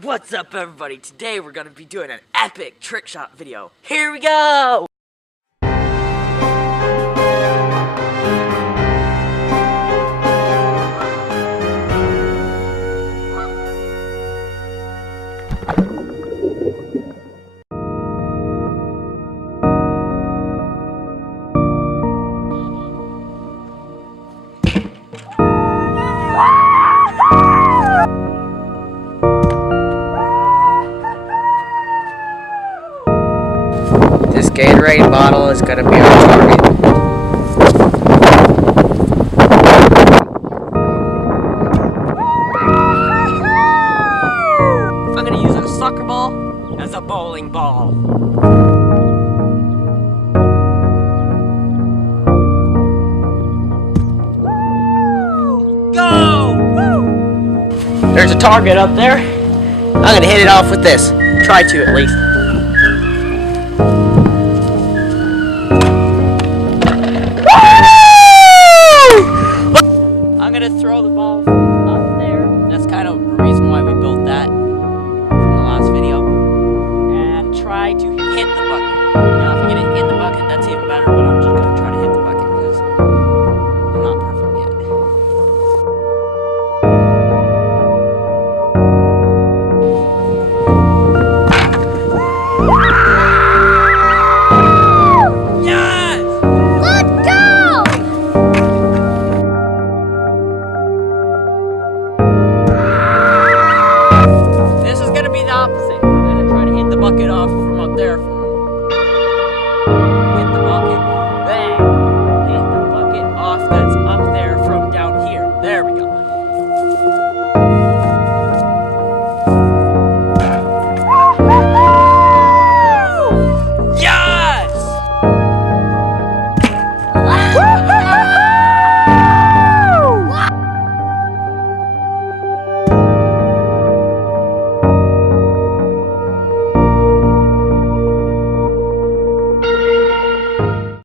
What's up, everybody? Today we're gonna be doing an epic trick shot video. Here we go! This Gatorade bottle is going to be our target. I'm gonna use a soccer ball as a bowling ball. Go! Woo! There's a target up there. I'm gonna hit it off with this. Try to, at least.